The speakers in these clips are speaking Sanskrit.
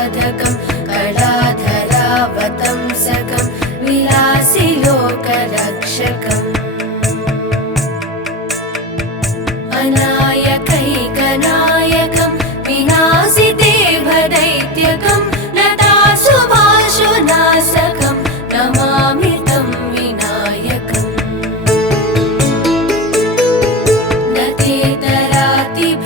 साधकं कलाधरावतंसकं विलासि लोकरक्षकम् अनायकैकनायकं विनाशिदेवदैत्यकं लताशुभाशुनाशकं नमामि तं विनायकम् न तेतरातिभीकरं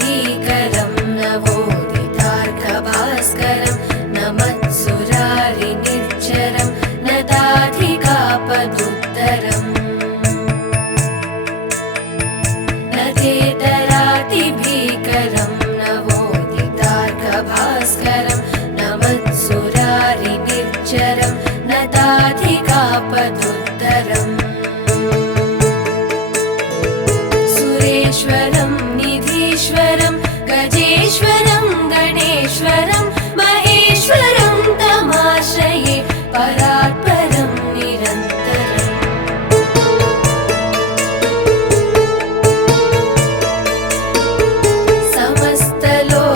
नवोदितार्कभास्करं न मत्सुरारिनिर्झरं न दाधिकापदुत्तरम् न तेतरातिभीकरं नवोदितार्कभास्करं न मत्सुरारिनिर्झरं न दाधिकापदुत्तरम् सुरेश्वरं निधीश्वरं गजेश्वरं गणेश्वरं महेश्वरं तमाश्रये परात्परं निरन्तरम्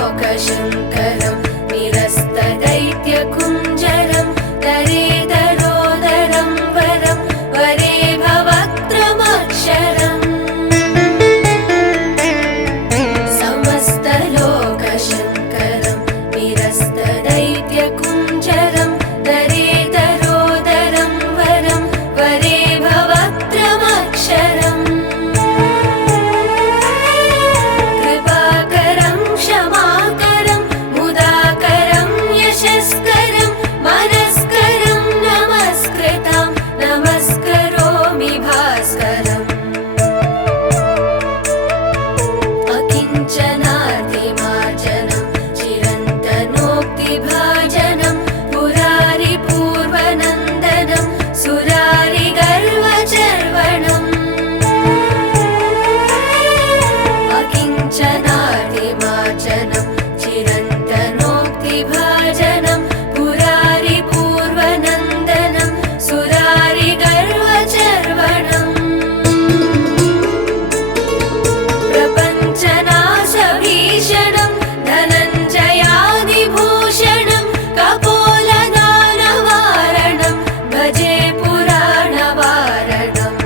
समस्तलोकशङ्करं निरस्तदैत्यकुञ्जरं दरेदरोदरं वरं वरे भवक्त्रमक्षरम् समस्तलोकशङ्करं निरस्तदैत्यकुञ्जरं दरेदरोदरं वरं वरे भवक्त्रमक्षरम् कृपाकरं क्षमाकरं मुदाकरं यशस्करं मनस्करं नमस्कृतां नमस्करोमि भास्करम् अकिञ्चनातिमार्जनं चिरन्तनोक्तिभाजनं पुरारिपूर्वनन्दनं सुरारिगर्वचर्वणम् अकिञ्चनातिमार्जनं चिरन्तनोक्तिभाजनं पुरारिपूर्वनन्दनं सुरारिगर्वचर्वणम् प्रपञ्चनाशभीषणं धनञ्जयादिभूषणं कपोलदानवारणं भजे पुराणवारणम्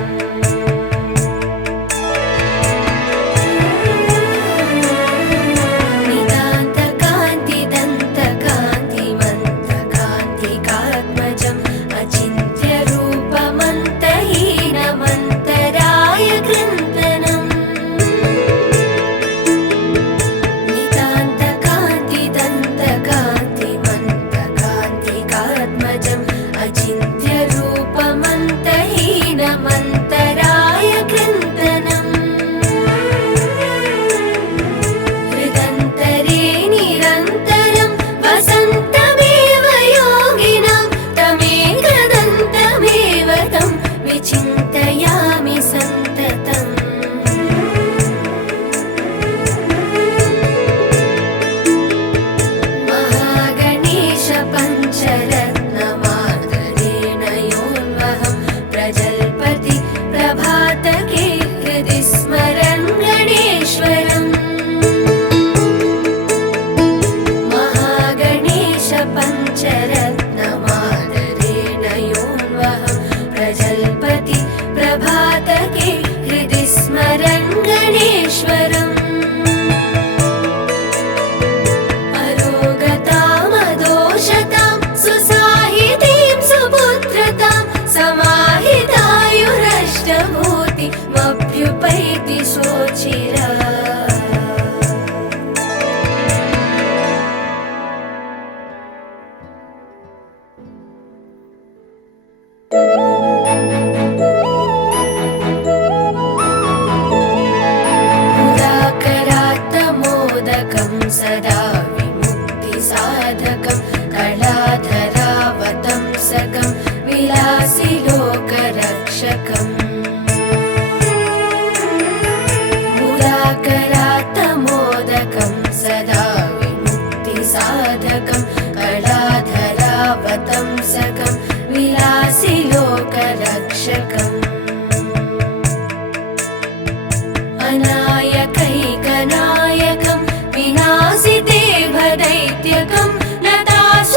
नितान्तकान्तिदन्तकान्तिमन्तकान्तिकात्मजम् अचिन्त्यरूपमन्तहीनमन्तराय कृन्तनम् नितान्तकान्तिदन्तकान्तिमन्तकान्तिकात्मजम् अचिन्त्यरूपमन्तहीनमन्तराय कृन्तनम् हृदन्तरे निरन्तरं वसन्तमेव योगिनां तमेकदन्तमेव तं विचिन्तयामि सन्ततम् महागणेश पञ्चरत्नमादरेण योन्वहं प्रजल्पति प्रभातके हृदि स्मरन् गणेश्वरम् महागणेश पञ्चरत्नमादरेण योन्वहं प्रजल्पति प्रभातके हृदि स्मरन् गणेश्वरम् अरोगतामदोषतां सुसाहितीं सुपुत्रतां समाहितायुरष्टभूतिमभ्युपैति शोचिरा मुदाकरात्तमोदकं सदा विमुक्तिसाधकं कलाधरावतंसकं विलासि लोकरक्षकम् मुदाकरात्तमोदकं सदा विमुक्तिसाधकं कलाधरावतंसकं विलासि लोकरक्षकम् अनायकैकनायकं विनाशिदेवदैत्यकं लताशु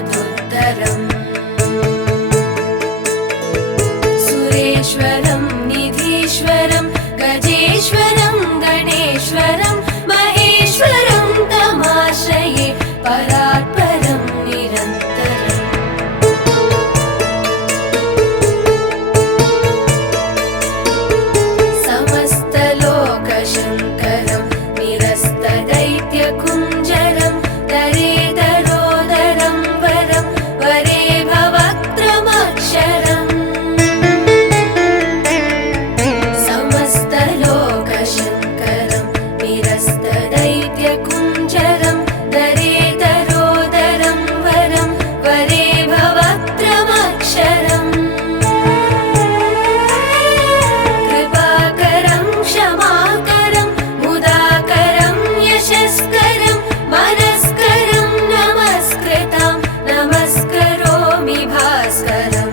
कापदुत्तरम् सुरेश्वरं निधीश्वरं गजेश्वरं गणेश्वरं महेश्वरं तमाश्रये परात्परं निरन्तरम् समस्तलोकशङ्करं निरस्तदैत्यकुञ्जरं दरेदरोदरं वरं वरे भवक्त्रमक्षरम् समस्तलोकशङ्करं निरस्तदैत्यकुञ्जरं दरेदरोदरं वरं वरे भवक्त्रमक्षरम् कृपाकरं क्षमाकरं मुदाकरं यशस्करं मनस्करं नमस्कृतां नमस्करोमि भास्करम्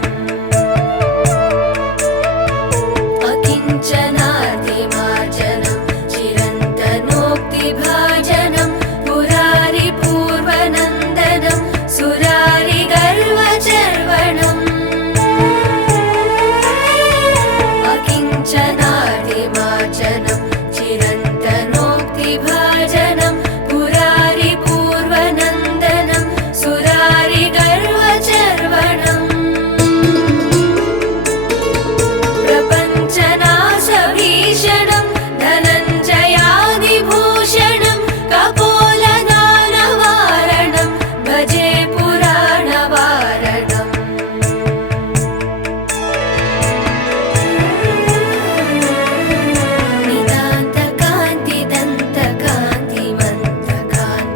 अकिञ्चनातिमार्जनं चिरन्तनोक्तिभाजनं पुरारिपूर्वनन्दनं सुरारिगर्वचर्वणम् अकिञ्चनातिमार्जनं चिरन्तनोक्तिभाजनं पुरारिपूर्वनन्दनं सुरारिगर्वचर्वणम् प्रपञ्चनाशभीषणं धनञ्जयादिभूषणं कपोलदानवारणं भजे पुराणवारणम्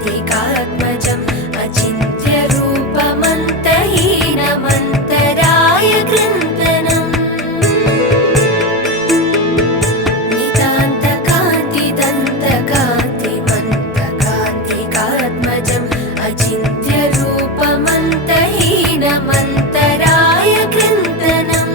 नितान्तकान्तिदन्तकान्तिमन्तकान्तिकात्मजम् अचिन्त्यरूपमन्तहीनमन्तराय कृन्तनम् नितान्तकान्तिदन्तकान्तिमन्तकान्तिकात्मजम् अचिन्त्यरूपमन्तहीनमन्तराय कृन्तनम्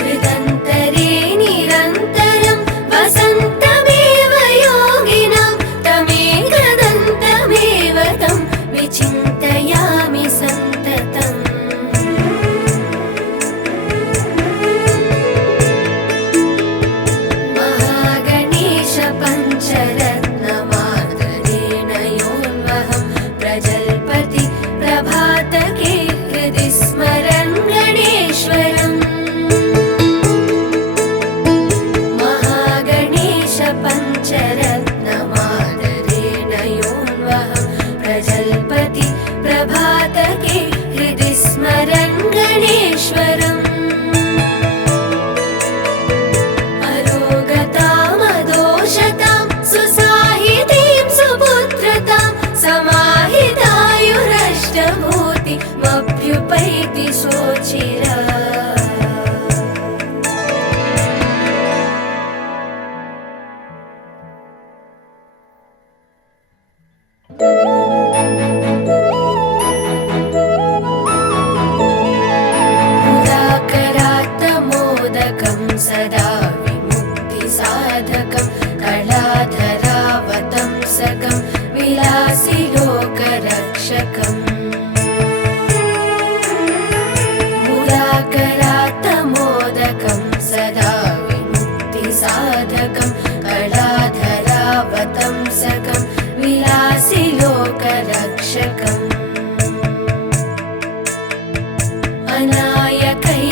हृदन्तरे निरन्तरं वसन्तमेव योगिनां तमेकदन्तमेव तं विचिन्तयामि सन्ततम् महागणेश पञ्चरत्नमादरेण योन्वहं प्रजल्पति प्रभातके हृदि स्मरन् गणेश्वरम् महागणेश पञ्चरत्नमादरेण योन्वहं प्रजल्पति प्रभातके हृदि स्मरन् गणेश्वरम् अरोगतामदोषतां सुसाहितीं सुपुत्रतां समाहितायुरष्टभूतिमभ्युपैति शोचिरा मुदाकरात्तमोदकं सदा विमुक्तिसाधकं कलाधरावतंसकं विलासिलोकरक्षकम् मुदाकरात्तमोदकं सदा विमुक्तिसाधकं कलाधरावतंसकं विलासिलोकरक्षकम्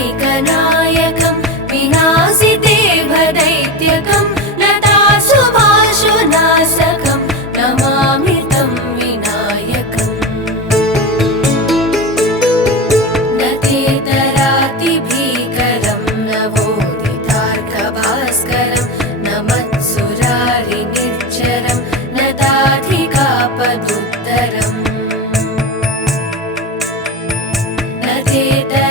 अनायकैकनायकं विनाशिदेवदैत्यकं लताशुभाशुनाशकं नमामि तं विनायकम् न तेतरातिभीकरं नवोदितार्कभास्करं न मत्सुरारिनिर्झरं न दाधिकापदुत्तरम् न तेतरातिभीकरं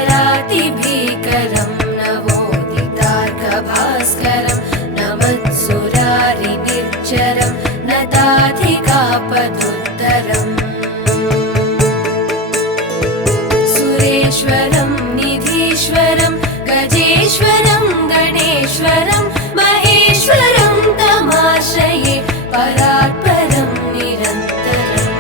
नवोदितार्कभास्करं न मत्सुरारिनिर्झरं न दाधिकापदुत्तरम् सुरेश्वरं निधीश्वरं गजेश्वरं गणेश्वरं महेश्वरं तमाश्रये परात्परं निरन्तरम्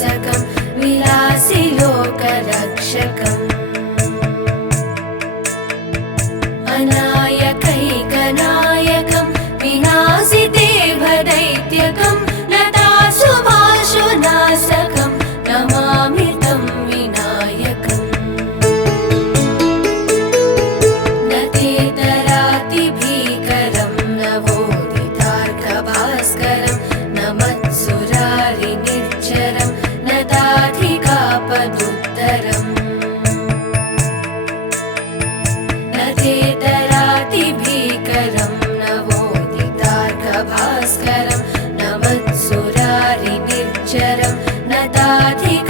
सकं विलासि लोकरक्षकम् अनायकैकनायकं विनाशितेभदैत्यकं लताशुभाशुनाशकं नमामि तं विनायकम् न तेतरातिभीकरं नवोदितार्कभास्करं न मत्सुरारिनिर्झरं न दाधिकापदुत्तरम् तेतरातिभीकरं नवोदितार्कभास्करं न मत्सुरारिनिर्झरं न दाधिकापदुत्तरम्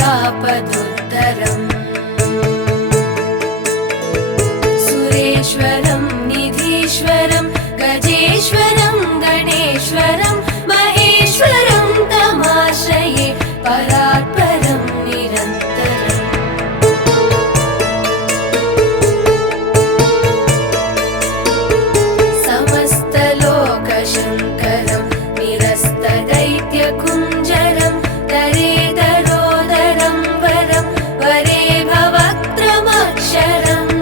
सुरेश्वरं निधीश्वरं गजेश्वरं गणेश्वरं महेश्वरं तमाश्रये परात्परं निरन्तरम् समस्तलोकशङ्करं निरस्तदैत्यकुञ्जरं दरेदरोदरं वरं वरे भवक्त्रमक्षरम्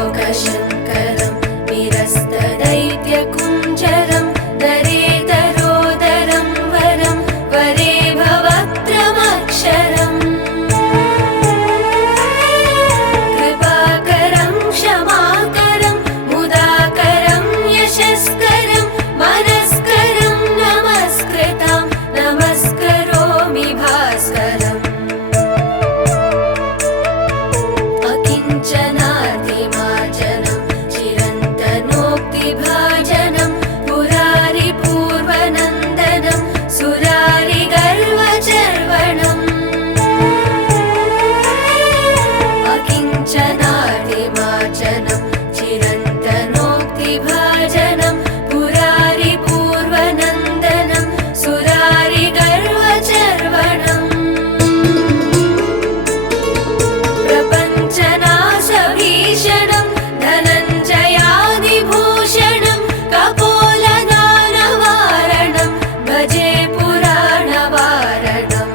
समस्तलोकशङ्करं निरस्तदैत्यकुञ्जरं दरेदरोदरं वरं वरे भवक्त्रमक्षरम् कृपाकरं क्षमाकरं मुदाकरं यशस्करं मनस्करं नमस्कृतां नमस्करोमि भास्करम् अकिञ्चनातिमार्जनं चिरन्तनोक्तिभाजनं पुरारिपूर्वनन्दनं सुरारिगर्वचर्वणम् अकिञ्चनातिमार्जनं चिरन्तनोक्तिभाजनं पुरारिपूर्वनन्दनं सुरारिगर्वचर्वणम् प्रपञ्चनाशभीषणं धनञ्जयादिभूषणं कपोलदानवारणं भजे पुराणवारणम्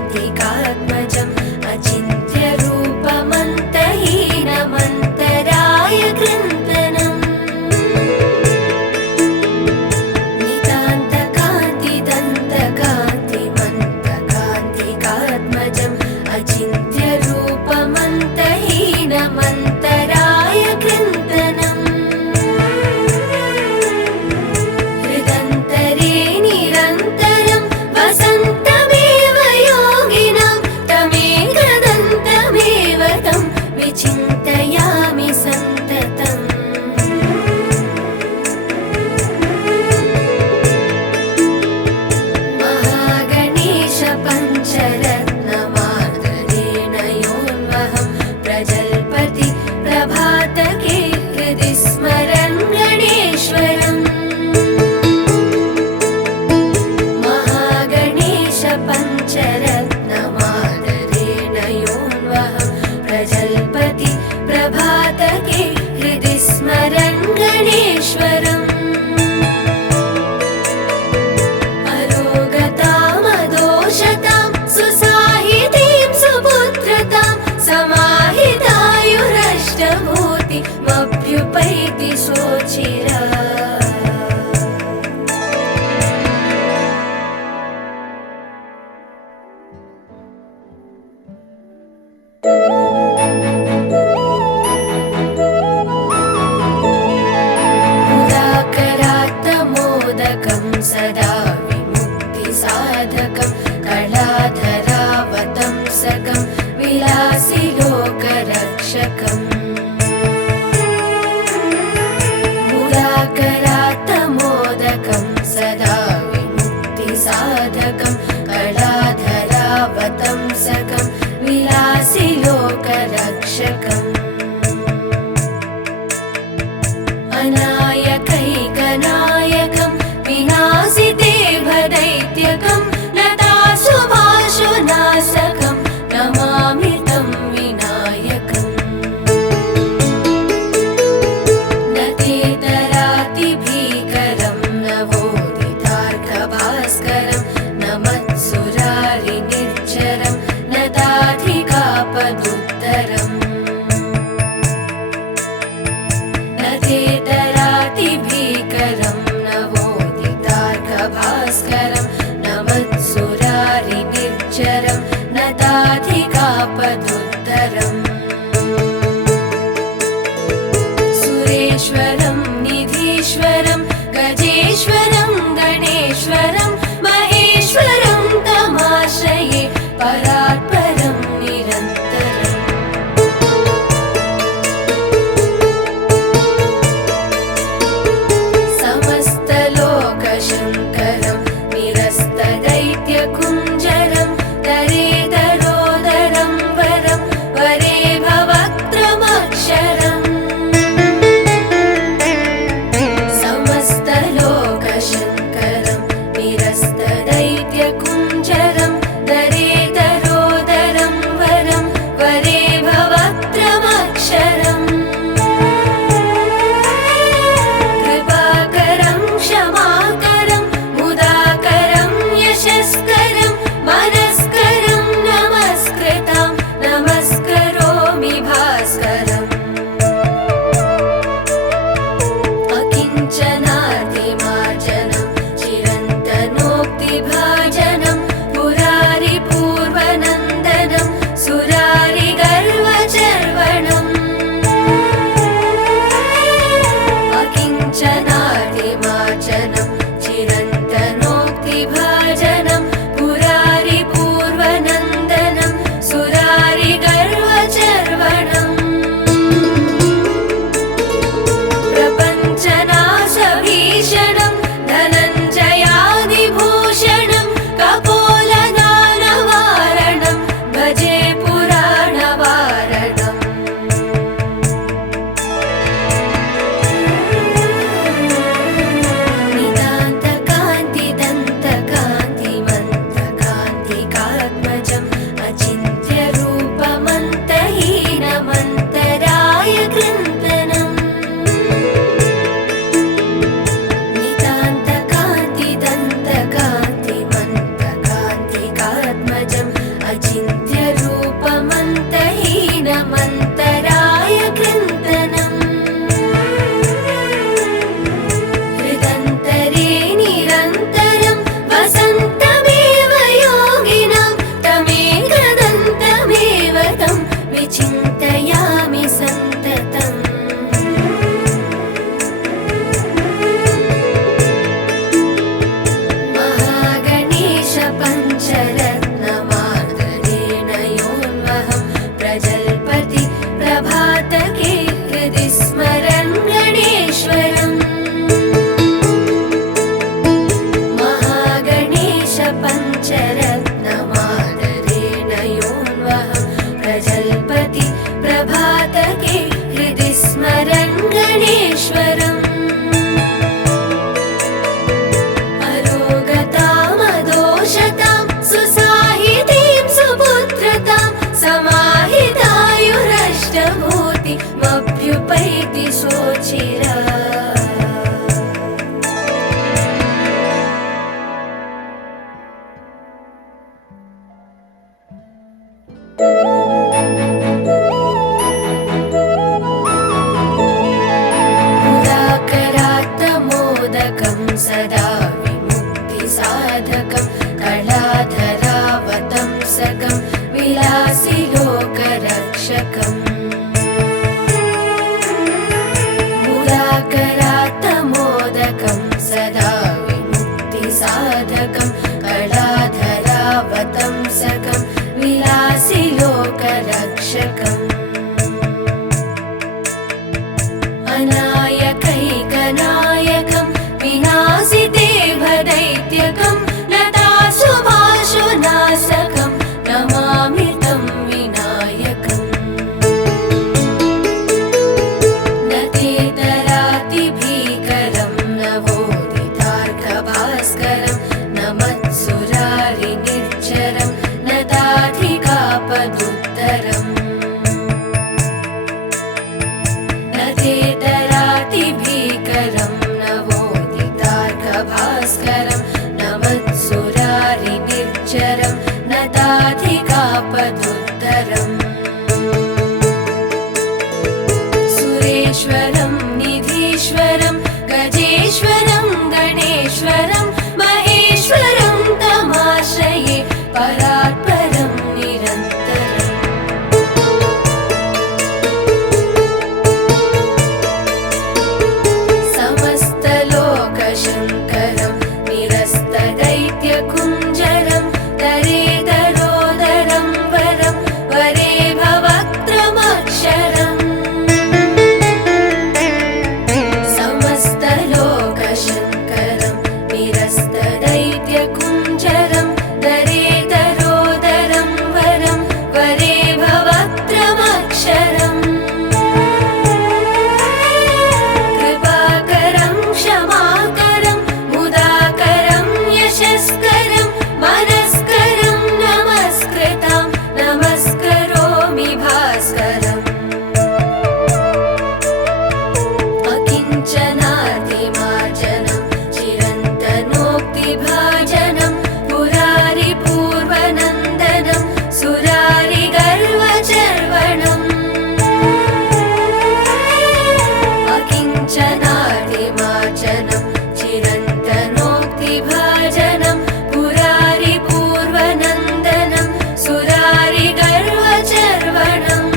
नितान्तकान्तिदन्तकान्तिमन्तकान्तिकात्मजम् अचिन्त्यरूपमन्तहीनमन्तराय कृन्तनम् नितान्तकान्तिदन्तकान्तिमन्तकान्तिकात्मजम् अचिन्त्यरूपमन्तहीनमन्तराय कृन्तनम् हृदन्तरे निरन्तरं वसन्तमेव योगिनां तमेकदन्तमेव तं विचिन्तयामि सन्ततम् महागणेश पञ्चरत्नमादरेण योन्वहं प्रजल्पति प्रभातके हृदि स्मरन् गणेश्वरम् महागणेश पञ्चरत्नमादरेण योन्वहं प्रजल्पति प्रभातके हृदि स्मरन् गणेश्वरम् अरोगतामदोषतां सुसाहितीं सुपुत्रतां समाहितायुरष्टभूतिमभ्युपैति शोचिरा मुदाकरात्तमोदकं सदा विमुक्तिसाधकं कलाधरावतं सकं विलासि लोकरक्षकम् मुदाकरात्तमोदकं सदा विमुक्तिसाधकं कलाधरावतं सकं विलासि लोकरक्षकम् अनायकैकनायकं विनाशितेभदैत्यकं लताशुभाशुनाशकं नमामि रक्षकम् मुदाकरात्तमोदकं सदा विमुक्तिसाधकं कलाधरावतंसकं विलासि लोकरक्षकम् अनायकैकनायकं विनाशितेभदैत्यकं लताशुभाशुनाशकं नमामि तं विनायकम् न तेतरातिभीकरं नवोदितार्कभास्करं न मत्सुरारिनिर्झरं न दाधिकापदुत्तरम् न तेतरातिभीकरं नवोदितार्कभास्करं न मत्सुरारिनिर्झरं न दाधिकापदुत्तरम् सुरेश्वरं निधीश्वरं गजेश्वरं गणेश्वरं महेश्वरं तमाश्रये परात्परं निरन्तरम् समस्तलोकशङ्करं निरस्तदैत्यकुञ्जरं दरेदरोदरं वरं वरे भवक्त्रमक्षरम् समस्तलोकशङ्करं निरस्तदैत्यकुञ्जरं दरेदरोदरं वरं वरे भवक्त्रमक्षरम् कृपाकरं क्षमाकरं मुदाकरं यशस्करं मनस्करं नमस्कृतां नमस्करोमि भास्करम् अकिञ्चनातिमार्जनं चिरन्तनोक्तिभाजनं पुरारिपूर्वनन्दनं सुरारिगर्वचर्वणम् अकिञ्चनातिमार्जनं चिरन्तनोक्तिभाजनं पुरारिपूर्वनन्दनं सुरारिगर्वचर्वणम्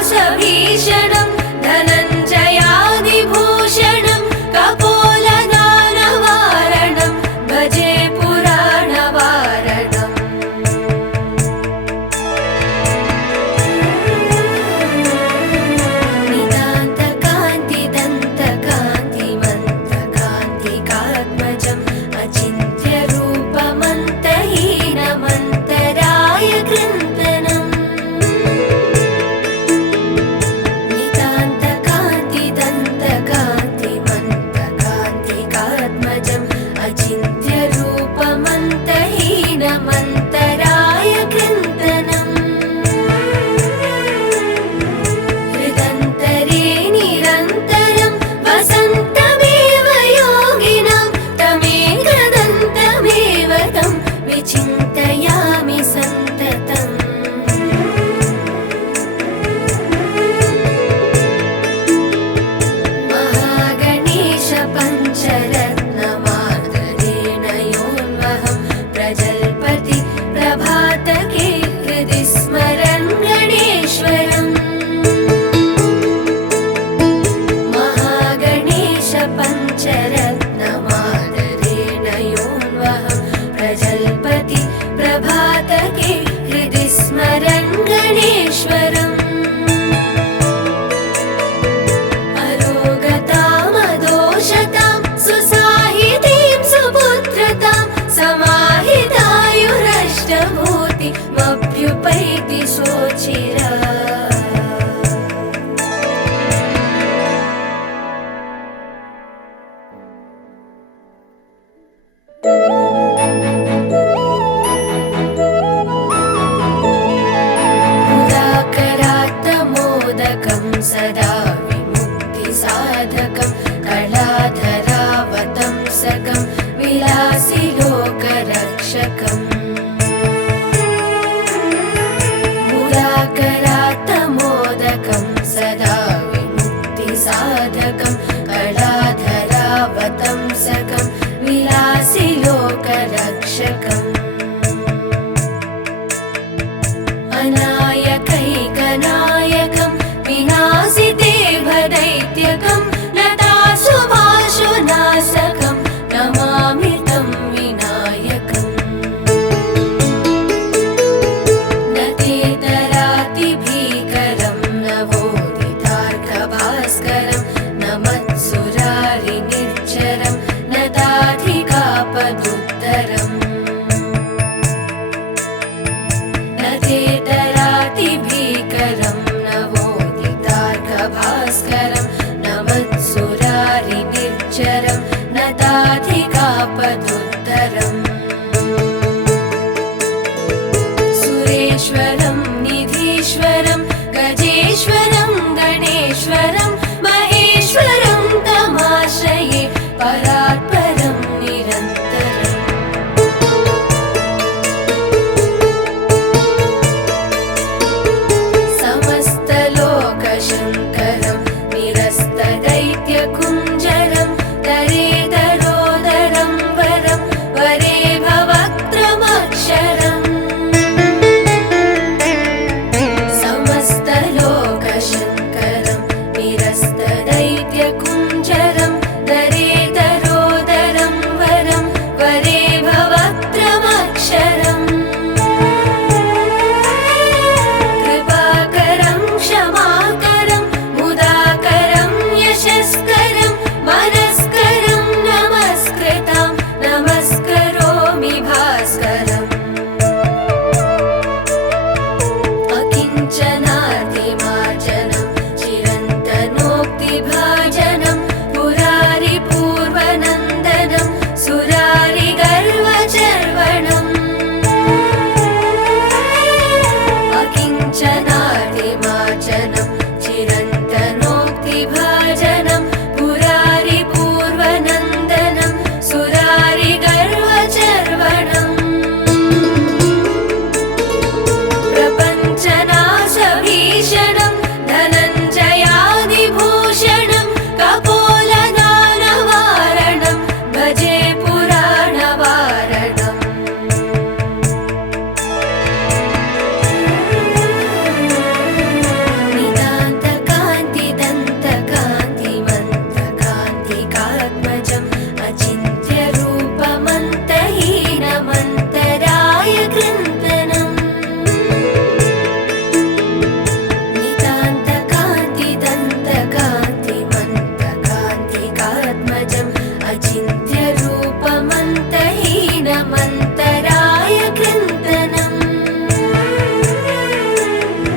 प्रपञ्चनाशभीषणं धनञ्जयादिभूषणं कपोलदानवारणं भजे पुराणवारणम् नितान्तकान्तिदन्तकान्तिमन्तकान्तिकात्मजम् अचिन्त्यरूपमन्तहीनमन्तराय कृन्तनम् नितान्तकान्तिदन्तकान्तिमन्तकान्तिकात्मजम् अचिन्त्यरूपमन्तहीनमन्तराय कृन्तनम् हृदन्तरे निरन्तरं वसन्तमेव योगिनां तमेकदन्तमेव तं विचिन्तयामि सन्ततम् महागणेश पञ्चरत्नमादरेण योन्वहं प्रजल्पति प्रभातके हृदि स्मरन् गणेश्वरम् महागणेश पञ्चरत्नमादरेण योन्वहं प्रजल्पति प्रभातके हृदि स्मरन् गणेश्वरम् अरोगतामदोषतां सुसाहितीं सुपुत्रतां समाहितायुरष्टभूति सर्वेश्वर